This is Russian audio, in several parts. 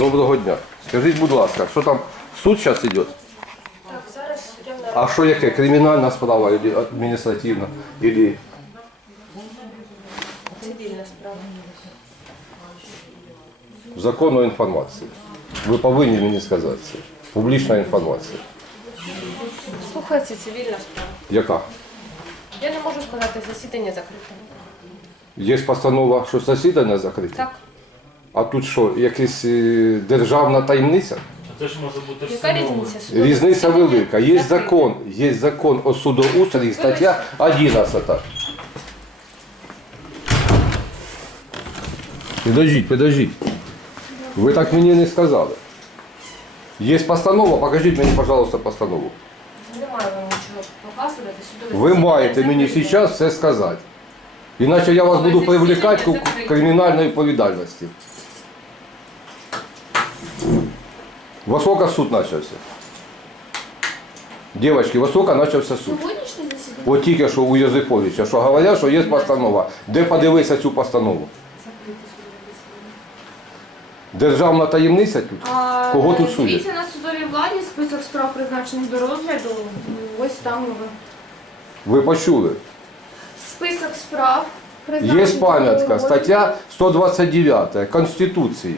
Доброго дня. Скажіть, будь ласка, що там суд зараз йде? Так, зараз йдемо на А що яке? Кримінальна справа, або адміністративна, або цивільну справу. законну інформацію? Ви повинні мені сказати це. Публічна інформація. Слухається цивільна справа. Яка? Я не можу сказати, засідання закрите. Є постанова, що засідання закрите? Так. А тут що, якась е, державна таємниця? Це ж може бути Яка встановлено. різниця? Судове Різниця засідання велика. Є закрите. закон, є закон о судоустрої, стаття 11. Підождіть, підождіть. Ви так мені не сказали. Є постанова, покажіть мені, пожалуйста, постанову. Не маю вам нічого показувати. Судове Ви засідання маєте мені закрите. зараз все сказати. Іначе я вас буду Судове привлекати засідання к закрите. кримінальної відповідальності. Во сколько суд почався? Девочки, во сколько почався суд? Сьогоднішнє засідання? От тільки що у Язиповича, що говорять, що є постанова. Де подивися цю постанову? Державна таємниця тут? А, Кого тут судять? Дивіться на судовій владі список справ призначених до розгляду. Ось там ви. Ви почули? Список справ Є призначених до пам'ятка, розгляду. стаття 129 Конституції.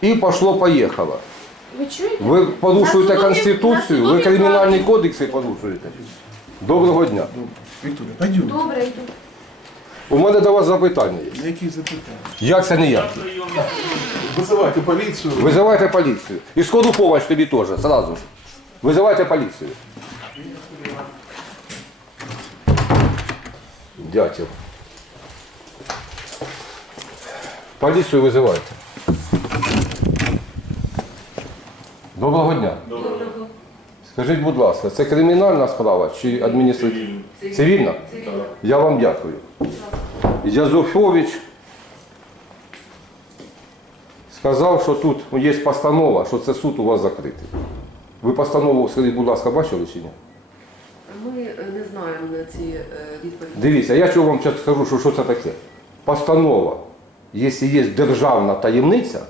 І пошло-поїхало. Ви чуєте? Ви порушуєте Конституцію, ви кримінальні кодекси порушуєте. Доброго дня. Вікторія, пойдемо. Добре, йду. У мене до вас запитання є. На які запитання? Як це ніяк? Визивайте поліцію. Визивайте поліцію. І скору помощь тобі теж, сразу ж. Визивайте поліцію. Дятел. Поліцію визивайте. Доброго дня. Скажіть, будь ласка, це кримінальна справа чи адміністративна? Цивільна? Я вам дякую. Язуфович сказав, що тут є постанова, що це суд у вас закритий. Ви постанову, скажіть, будь ласка, бачили чи ні? Ми е, не знаємо на ці е, відповіді. Дивіться, я чого вам зараз скажу, що, що це таке. Постанова, якщо є державна таємниця,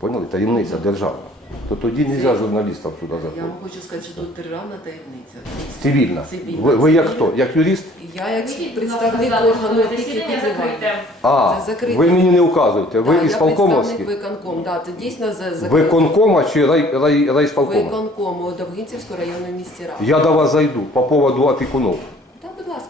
поняли, таємниця державна, то тоді не можна журналістам сюди Я вам хочу сказати, що тут державна таємниця. Цивільна. Цивільна. Ви, ви як хто? Як юрист? Я як представник органу опіки підтримання. А, Це закрите. ви мені не указуєте. Ви із я представник виконком. Да, це дійсно за закрите. Виконкома чи рай, рай, райсполкома? Виконкому Довгинцівської районної місті Ради. Я до вас зайду по поводу опікунов.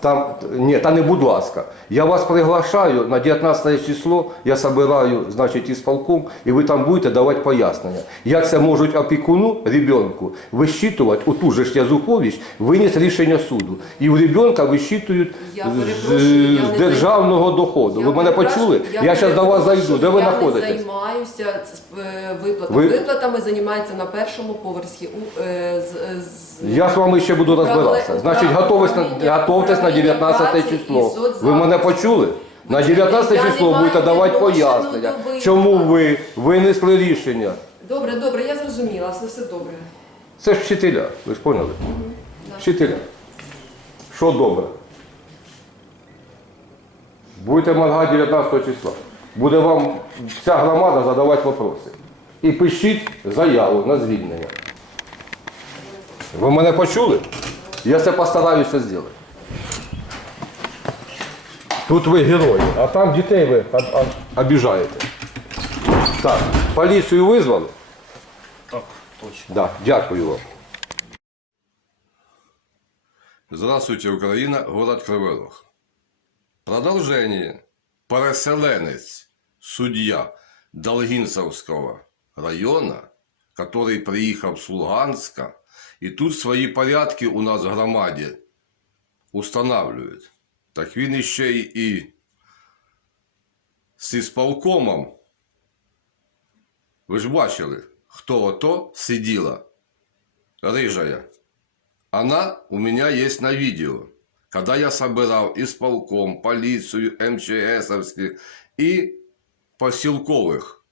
Там, ні, та не будь ласка. Я вас приглашаю на 19 число, я собираю, значить, ісполком, і ви там будете давати пояснення. Як це можуть опікуну, ребенку, висчитувати, оту же ж Язукович виніс рішення суду. І в ребенка висчитують Я з, з державного доходу. Ви мене почули? Я зараз до вас зайду. Де ви Я знаходитесь? не займаюся е, виплатами. Ви- Виплатами займаються на першому поверсі. У, е, з, з, Я з вами ще буду розбиратися. Значить, готовись на, готовтесь на 19 число. Ви мене почули? На 19 число будете давати пояснення, чому ви винесли рішення. Добре, добре, я зрозуміла, все, все добре. Це ж вчителя, ви ж поняли? Вчителя. Що добре? Будете моргати 19 числа. Буде вам вся громада задавати питання. І пишіть заяву на звільнення. Ви мене почули? Я це постараюся зробити. Тут ви герої, а там дітей ви об- об- обіжаєте. Так, поліцію визвали? Так, точно. Да, дякую вам. Здравствуйте, Украина, город Кривий Рог. Продолжение. Переселенец, судья Долгинцевского района, который приехал с Луганска, и тут свои порядки у нас в громаде устанавливает. Так він іще й і з ісполкомом. Ви ж бачили, хто ото сиділа. Рыжая. Она у меня есть на видео. Когда я собирал исполком, полицию, МЧСовских и поселковых.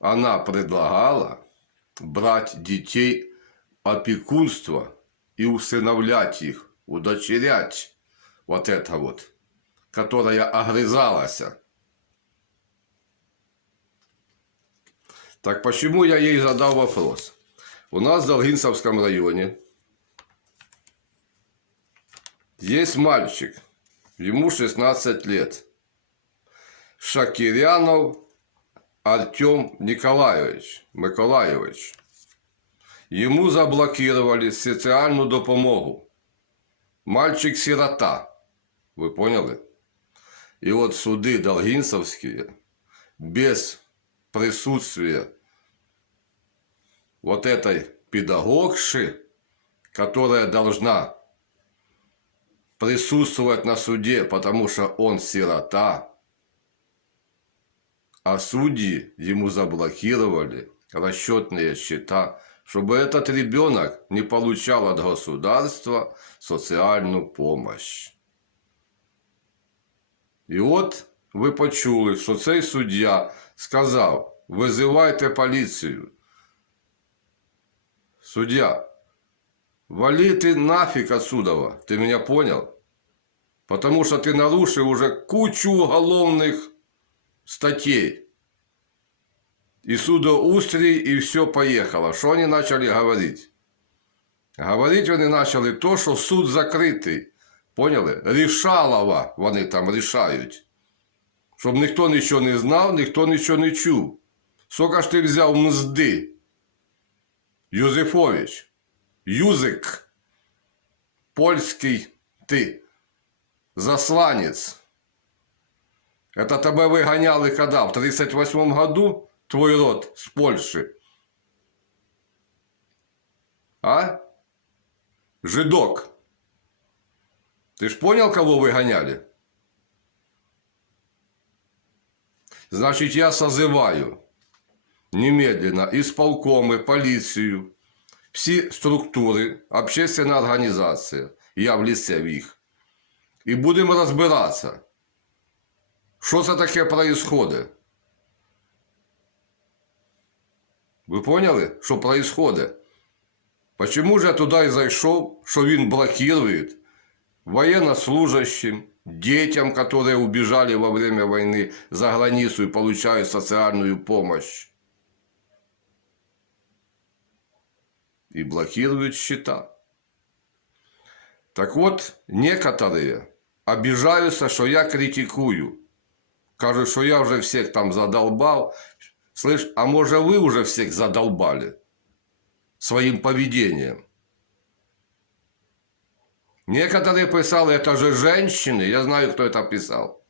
Она предлагала брать детей опекунство и усыновлять их, удочерять вот это вот, которая огрызалась. Так почему я ей задал вопрос? У нас в Долгинцевском районе есть мальчик, ему 16 лет. Шакирянов Артем Николаевич, Миколаевич. Ему заблокировали соціальну допомогу. Мальчик-сирота. Вы поняли? И вот суды долгинцевские без присутствия вот этой педагогши, которая должна присутствовать на суде, потому что он сирота, а судьи ему заблокировали расчетные счета, чтобы этот ребенок не получал от государства социальную помощь. І от ви почули, що цей суддя сказав: визивайте поліцію. Суддя, вали ты нафиг отсюда, ты меня понял? Потому что ты нарушил уже кучу уголовных статей. И судоустрій, и все поехало. Что они начали говорить? Говорить вони почали то, що суд закритий. Поняли? Рішалова вони там рішають. Щоб ніхто нічого не знав, ніхто нічого не чув. Сколько ж ти взяв мзди? Юзефович. Юзик. Польський ти. Засланець. Это тебе виганяли когда? В 38 году твой род з Польщі. А? Жидок. Ты ж понял, кого выгоняли? Значит, я созываю немедленно исполкомы, полицию, все структуры, общественная организация, я в лице в их, и будем разбираться, что за таке происходит. Ви поняли, що происходит? Почему же я туда и зайшов, что він блокирует военнослужащим, детям, которые убежали во время войны за границу и получают социальную помощь. И блокируют счета. Так вот, некоторые обижаются, что я критикую. Кажут, что я уже всех там задолбал. Слышь, а может вы уже всех задолбали своим поведением? Некоторые писали, это же женщины. Я знаю, кто это писал.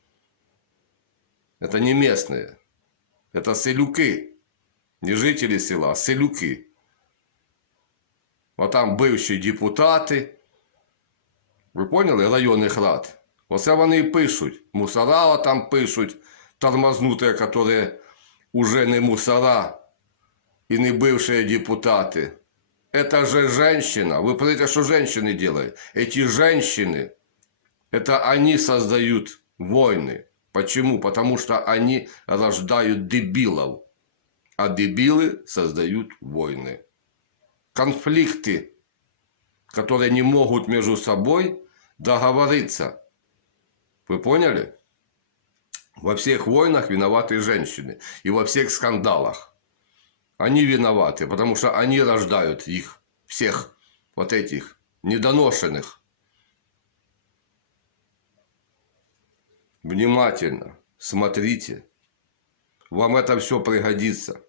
Это не местные. Это селюки. Не жители села, а селюки. Вот там бывші депутати. Ви поняли? Районних рад. Оце вони і пишуть. Мусора там пишуть, тормознуті, які уже не мусора и не бывшие депутаты. Это же женщина. Вы понимаете, что женщины делают? Эти женщины, это они создают войны. Почему? Потому что они рождают дебилов. А дебилы создают войны. Конфликты, которые не могут между собой договориться. Вы поняли? Во всех войнах виноваты женщины. И во всех скандалах. Они виноваты, потому что они рождают их, всех вот этих недоношенных. Внимательно смотрите. Вам это все пригодится.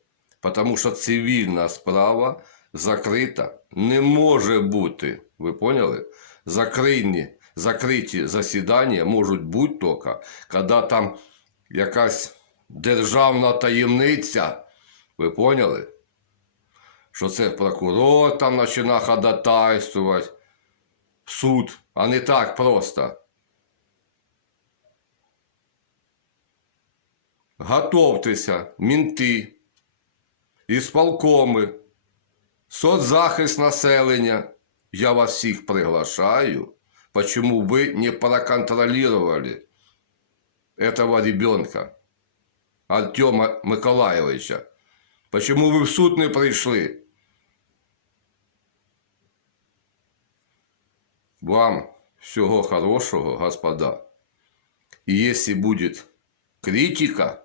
Потому что цивільна справа закрита не може бути. Ви поняли? Закрині, закриті засідання можуть бути тільки, коли там якась державна таємниця. Ви поняли? Що це прокурор там починає ходатайствувати, суд, а не так просто. Готовтеся, мінти, ісполкоми, соцзахист населення. Я вас всіх приглашаю. Почему вы не проконтролировали этого ребенка, Артема Миколаевича? Почему вы в суд не пришли? Вам всего хорошего, господа. И если будет критика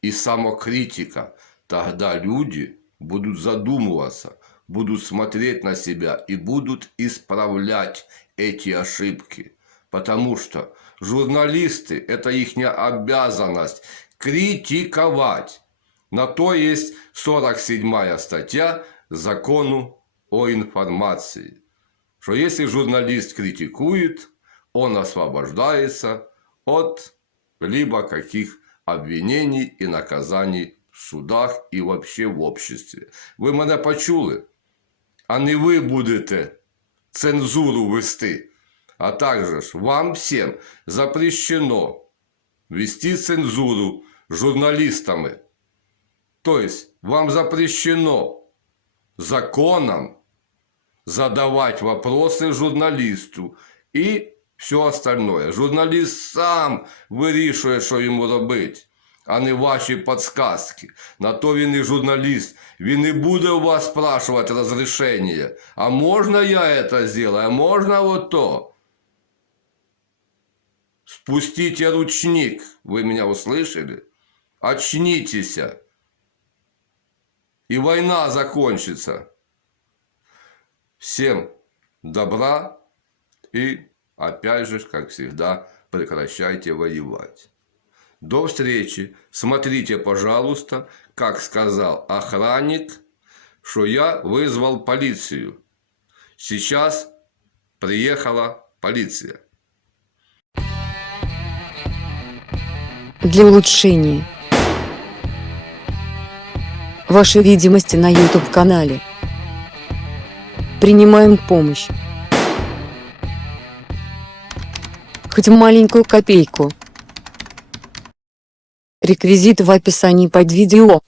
и самокритика, тогда люди будут задумываться, будут смотреть на себя и будут исправлять эти ошибки. Потому что журналисты – это их обязанность критиковать. На то есть 47 статья закону о информации. Что если журналист критикует, он освобождается от либо каких обвинений и наказаний в судах і вообще в обществі. Ви мене почули? А не ви будете цензуру вести А также ж вам всем запрещено вести цензуру журналистами. То есть вам запрещено законом задавать вопросы журналисту і все остальное. Журналіст сам вирішує, що йому робити, а не ваші подсказки. На то він і журналіст. Він не буде у вас спрашивать розрішення. А можна я это сделаю? А можна вот то? Спустите ручник. Вы меня услышали? Очнитесь. И война закончится. Всем добра и опять же, как всегда, прекращайте воевать. До встречи. Смотрите, пожалуйста, как сказал охранник, что я вызвал полицию. Сейчас приехала полиция. Для улучшения вашей видимости на YouTube-канале. Принимаем помощь. Хоть маленькую копейку. Реквизиты в описании под видео.